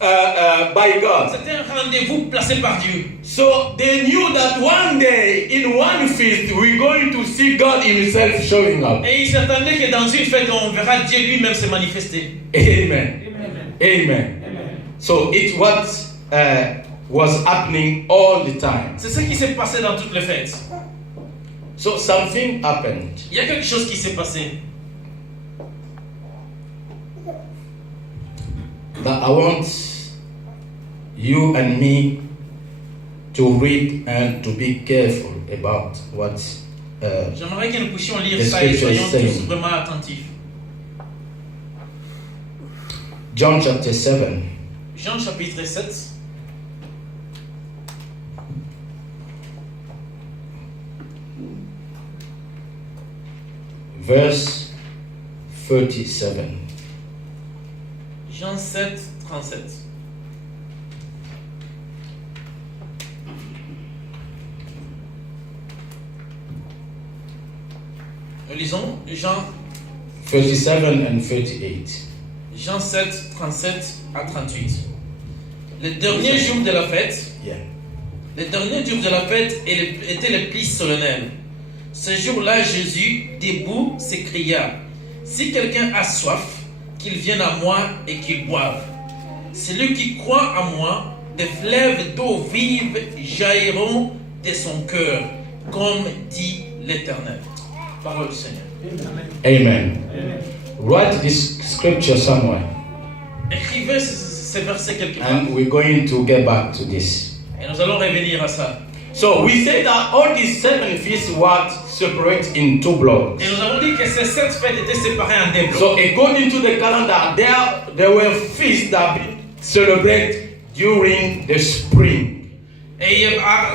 by God. C'était un rendez-vous placé par Dieu. So they knew that one day in one feast we're going to see God himself showing up. Et ils s'attendaient que dans une fête, on verra Dieu lui-même se manifester. Amen. Amen. So it was happening all the time. C'est ce qui s'est passé dans toutes les fêtes. So something happened. Il y a quelque chose qui s'est passé. That I want you and me to read and to be careful about what J'aimerais que nous puissions lire the ça et scripture is soyons saying. tous vraiment attentifs. John chapter 7. Jean chapitre 7. Verse 37. Jean 7, 37. Nous lisons Jean 37 and 38. Jean 7, 37 à 38. Le dernier jour de la fête, Yeah. le dernier jour de la fête était le plus solennel. Ce jour-là, Jésus, debout, s'écria: si quelqu'un a soif, qu'il vienne à moi et qu'il boive. Celui qui croit à moi, des fleuves d'eau vive jailliront de son cœur, comme dit l'Éternel. Parole du Seigneur. Amen. Write this scripture somewhere. Écrivez ce verset quelque part. And we're going to get back to this. Et nous allons revenir à ça. So we say that all these 7 feasts were separate in 2 blocks. Et nous avons dit que ces 7 fêtes étaient séparées en deux blocs. So according to the calendar, there were feasts that we celebrate during the spring. Et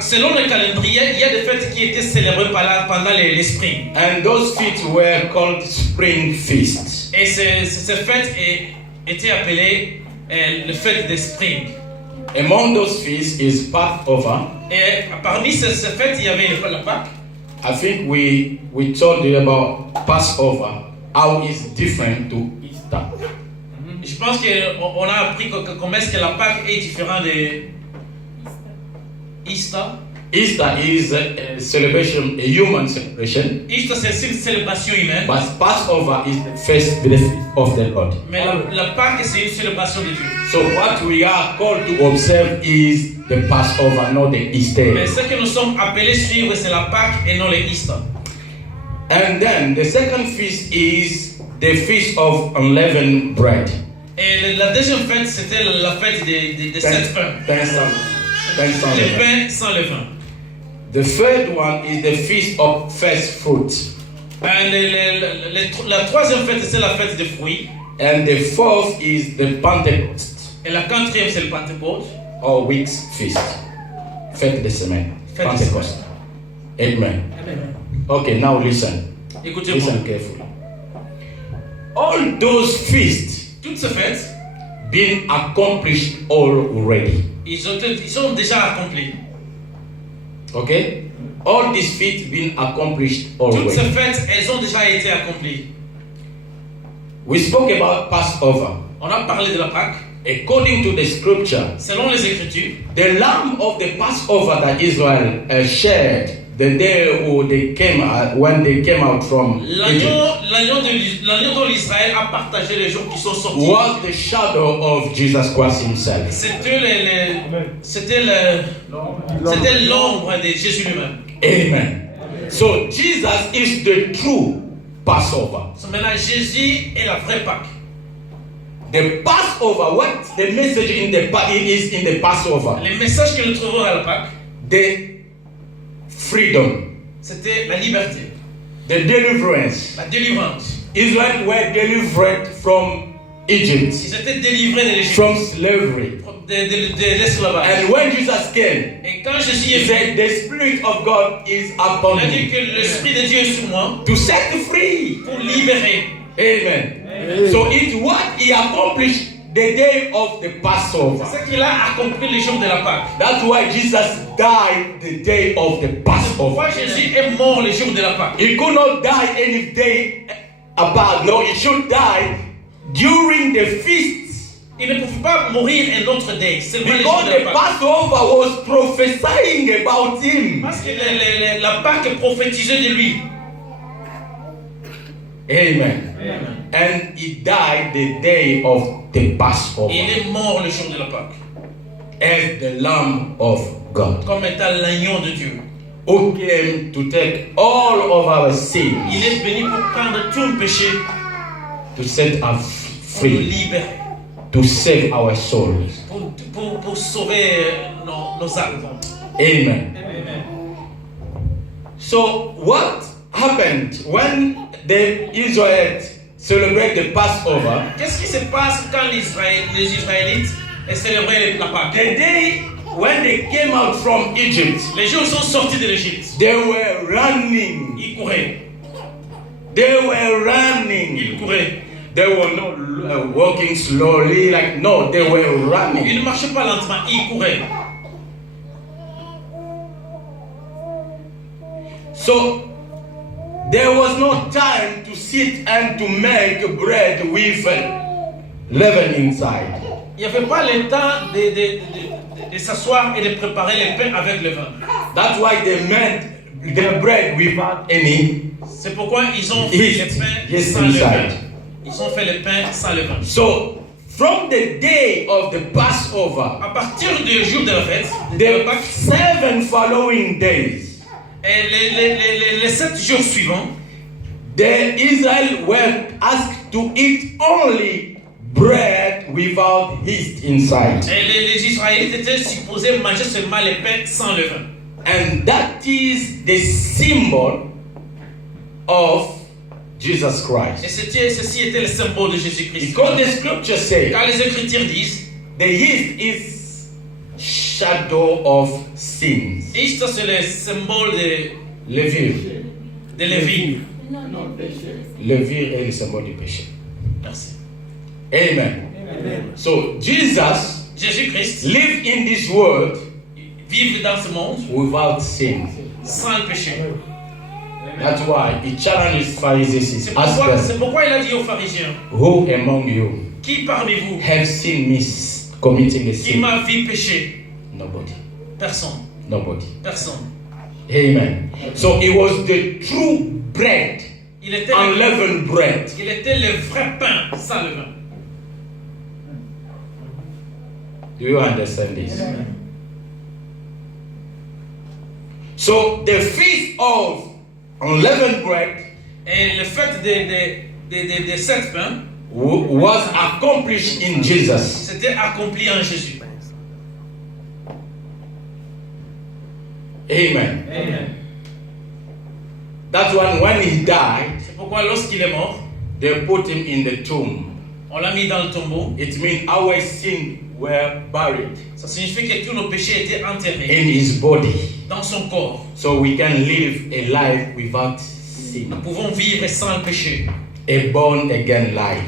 selon le calendrier, il y a des fêtes qui étaient célébrées pendant les springs. And those feasts were called spring feasts. Et ces fêtes étaient appelées les fêtes des springs. Among those feasts is Passover. Et parmi ces fêtes, il y avait la Pâque. I think we told you about Passover, how it's different to Easter. Je pense qu'on a appris comment est-ce que la Pâque est différente de Easter. Easter is a celebration, a human celebration. Easter, c'est une célébration humaine. But Passover is the first benefit of the Lord. Mais la Pâque, c'est une célébration de Dieu. So what we are called to observe is the Passover, not the Mais Easter. ce que nous sommes appelés suivre, c'est la Pâque et non le Easter. And then the second feast is the feast of unleavened bread. Et la deuxième fête, c'était la fête des 7 pains. Les pains sans levain. The third one is the feast of first fruits. La troisième fête, c'est la fête des fruits. And the fourth is the Pentecost, Et la quatrième, c'est le Pentecôte. or week's feast. Fête de semaine. Fête de Pentecost. Amen. Amen. Okay, now listen. Écoutez-moi. Listen carefully. All those feasts Toutes ces fêtes, been accomplished already. ils sont déjà accomplis. Okay? All these feasts been accomplished Toutes ces already. fêtes, elles ont déjà été accomplies. We spoke about Passover. On a parlé de la Pâque. According to the scripture, Selon les Écritures, the lamb of the Passover that Israel shared the day when they came out from Egypt l'agneau dont l'Israël a partagé les jours qui sont sortis. was the shadow of Jesus Christ himself. C'était l'ombre de Jésus lui-même. Amen. So Jesus is the true Passover. So maintenant, Jésus est la vraie Pâque. The Passover, what the message is in the Passover? Les messages que nous trouvons dans la Pâque, The freedom, c'était la liberté, the deliverance. la délivrance. Israel were delivered from Egypt, Ils étaient délivrés de l'Égypte, from slavery. de l'esclavage. And when Jesus came, Et quand Jésus he est venu, said, the Spirit of God is upon il a dit me que l'Esprit de Dieu est sur moi to set free. pour libérer. Amen. So it's what he accomplished the day of the Passover. C'est ce qu'il a accompli le jour de la Pâque. That's why Jesus died the day of the Pourquoi Passover. Jésus est mort le jour de la Pâque? He could not die any day apart. No, he should die during the feasts Il ne pouvait pas mourir un autre day. Seulement les jours Because de the la Pâque. Passover was prophesying about him. Parce que la Pâque prophétisait de lui. Amen. Amen. And he died the day of the Passover Et il est mort le jour de la Pâque. as the Lamb of God, Comme étant l'agneau de Dieu. who came to take all of our sins, Il est venu pour prendre tout le péché, to set us pour nous free, libérer, to save our souls. pour sauver nos âmes. Amen. Amen. So what happened when the Israelites celebrate the Passover? Qu'est-ce qui se passe quand les Israélites célébraient la Pâque? The day when they came out from Egypt, Les jours sont sortis de l'Égypte. they were running. Ils couraient. They were running. Ils couraient. They were not walking slowly, like no, they were Ils running. ne marchaient pas lentement, ils couraient. So there was no time to sit and to make bread with leaven inside. Il n'y avait pas le temps de s'asseoir et de préparer les pains avec le vin. That's why they made their bread without any. C'est pourquoi ils ont fait les pains Yes, sans le vin. inside. Ils ont fait les pains sans le vin. So from the day of the Passover, À partir du jour de la fête, de the la Pâque, 7 following days, et les 7 jours suivants, the Israel were asked to eat only bread without yeast inside. et les Israélites étaient supposés manger seulement les pains sans le vin. And that is the symbol of Jesus Et Christ. ceci était le symbole de Jésus-Christ. Because the scripture says Car les Écritures disent, the yeast is shadow of sins. et ça c'est le symbole Levure. de Lévi. Levure est le symbole du péché. Merci. Amen. So Jesus Jésus-Christ lived in this world vit dans ce monde without sin. sans le péché. That's why he challenged Pharisees. Asked C'est them, pourquoi il a dit aux pharisiens, who among you qui parmi vous have seen me committing a qui sin? m'a vu pécher? Nobody. Personne. Nobody. Personne. Amen. So it was the true bread, Il était, unleavened bread. il était le vrai pain sans le vin. Do you understand this? So the feast of unleavened bread Et le fait de 7 pains, was accomplished in Jesus. c'était accompli en Jésus. Amen. Amen. That's when he died, C'est pourquoi lorsqu'il est mort, they put him in the tomb. on l'a mis dans le tombeau. It means our sins were buried Ça signifie que tous nos péchés étaient enterrés in his body, dans son corps. so we can live a life without sin, Nous pouvons vivre sans le péché. a born again life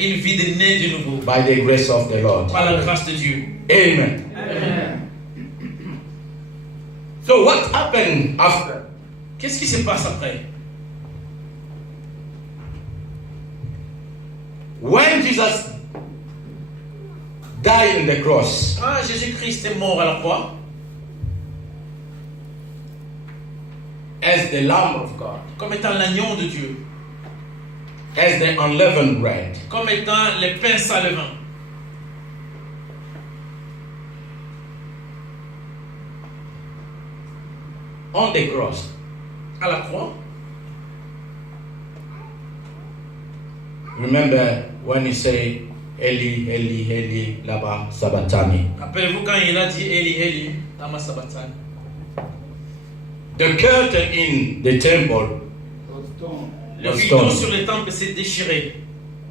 Une vie de né de nouveau. by the grace of the Lord. Par la grâce de Dieu. Amen. Amen. So what happened after? Qu'est-ce qui se passe après? When Jesus died on the cross, Quand Jésus-Christ est mort à la croix, as the Lamb of God, comme étant l'agneau de Dieu, as the unleavened bread, comme étant le pain sans levain, on the cross, à la croix, remember when he say, Eli, Eli, Eli, lama sabachthani. rappelez-vous quand il a dit Eli, Eli, lama sabachthani. The curtain in the temple Le was rideau torn. sur le temple s'est déchiré.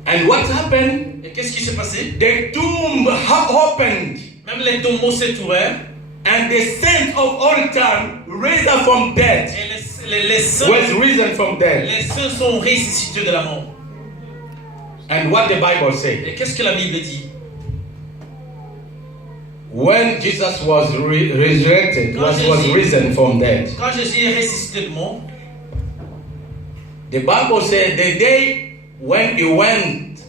And what happened? Et qu'est-ce qui s'est passé? The tomb opened, Même les tombeaux s'est ouverts and the saint of all time, risen from death, et les saints, was risen from death. les saints sont ressuscités de la mort. And what the Bible said, Et qu'est-ce que la Bible dit? when Jesus was resurrected, was risen from death, Quand Jésus est ressuscité de mort, the Bible said the day when he went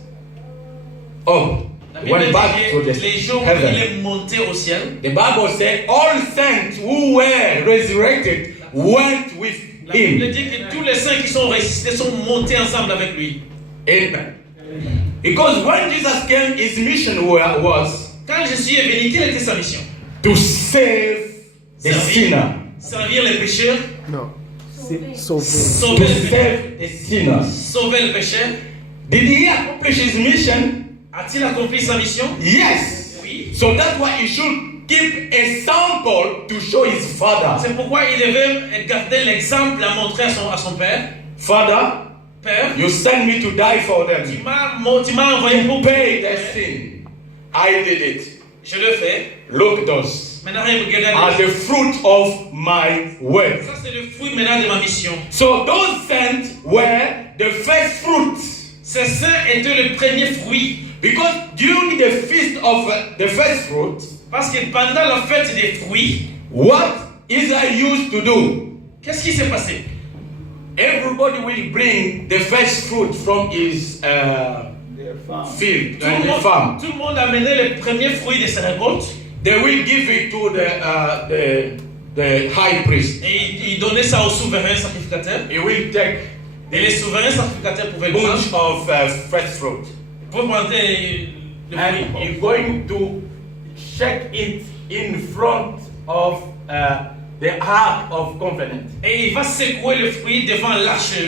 up, went back to the Les jours où heaven. il est monté au ciel, The Bible says all saints who were resurrected went with la Bible him. dit que tous les saints qui sont ressuscités sont montés ensemble avec lui. Amen. Because when Jesus came, his mission was Quand Jésus est venu, quelle était sa mission? to save the sinner. Servir les pécheurs, Non, c'est sauver. sauver To les pécheurs. save the sinners. Sauver le pécheur. Did he accomplish his mission? A-t-il accompli sa mission? Yes. Oui. So that's why he should keep a sample to show his father. C'est pourquoi il devait garder l'exemple à montrer à son père. Father, Père, you sent me to die for them. tu m'as envoyé pour Pay their sin. I did it. Je le fais. Look those Maintenant, are regardez. the fruit of my work. Ça, c'est le fruit maintenant de ma mission. So those saints were the first fruits. Ces saints étaient le premier fruit. Because during the feast of the first fruit, Parce que pendant la fête des fruits, what Israel used to do, qu'est-ce qui s'est passé? everybody will bring the first fruit from his field and the farm. Tout le monde amenait le premier fruit de ses récoltes They will give it to the high priest. et il donnait ça au souverain sacrificateur. He will take Et les souverains sacrificateurs pouvaient le bunch prendre of fresh fruit. pour prendre le And fruit. he's going to shake it in front of the Ark of Covenant, Et il va secouer le fruit devant l'arche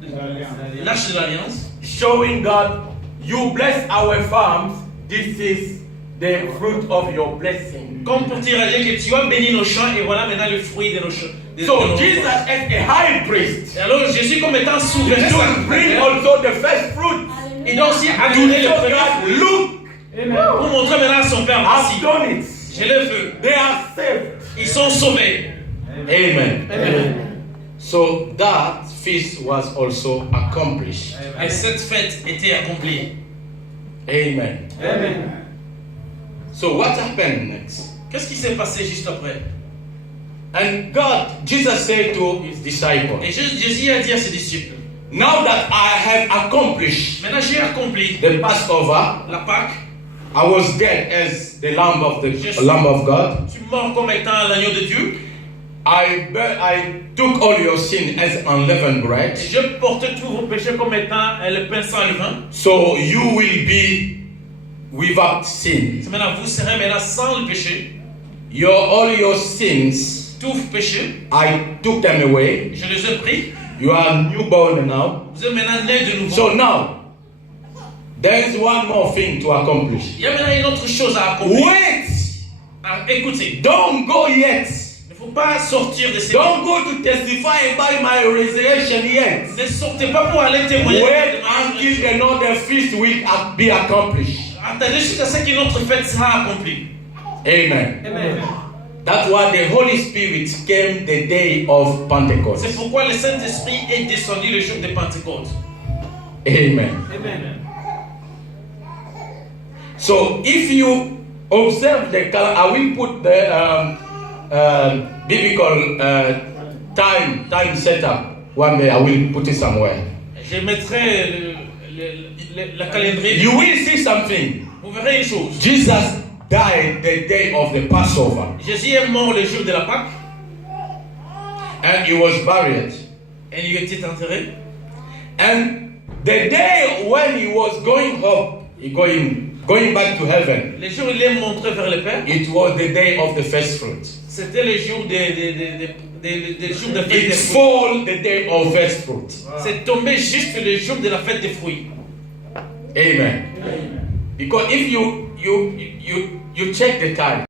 de l'alliance. showing God, you bless our farms, this is the fruit of your blessing. Comme pour dire à Dieu que tu as béni nos champs et voilà maintenant le fruit de nos champs. So Jesus as a high priest, Et alors Jésus comme étant he souverain should bring sacrificateur, also the first fruit. il doit aussi To adorer le show premier God, fruit look, pour montrer maintenant à son Père, I've voici, done it. je le veux. They are saved. Ils sont sauvés. Amen. Amen. So that feast was also accomplished. Et cette fête était accomplie. Amen. Amen. So what happened next? Qu'est-ce qui s'est passé juste après? And Jesus said to his disciples, Et Jésus a dit à ses disciples, now that I have accomplished maintenant j'ai accompli the Passover, la Pâque, I was dead as the Lamb of God. je suis mort comme étant l'agneau de Dieu, I took all your sin as unleavened bread. et je porte tous vos péchés comme étant le pain sans levain. So you will be without sin. C'est maintenant vous serez maintenant sans le péché. All your sins, Tous vos péchés, I took them away. je les ai pris. You are newborn now. Vous êtes maintenant nés de nouveau. So now, there is one more thing to accomplish. Il y a maintenant une autre chose à accomplir. Wait! Écoutez, Don't go yet. il ne faut pas sortir de ces Don't go to testify about my resurrection yet. Ne sortez pas pour aller témoigner. Wait until another feast will be accomplished. Attendez jusqu'à ce qu'une autre fête sera accomplie. Amen. Amen. That's why the Holy Spirit came the day of Pentecost. C'est pourquoi le Saint-Esprit est descendu le jour de Pentecôte. Amen. Amen. So if you observe the calendar, I will put the biblical time setup one day. I will put it somewhere. Je mettrai la calendrier. You will see something. Vous verrez une chose. Jesus died the day of the Passover, Jésus est mort le jour de la Pâque and he was buried. et il était enterré. And the day when he was going up, going back to heaven, Le jour où il est montré vers le Père, it was the day of the first fruit. c'était le jour des jours de fête des It's fruits. fall the day of first fruit. C'est tombé juste le jour de la fête des fruits. Amen. Because if you check the time,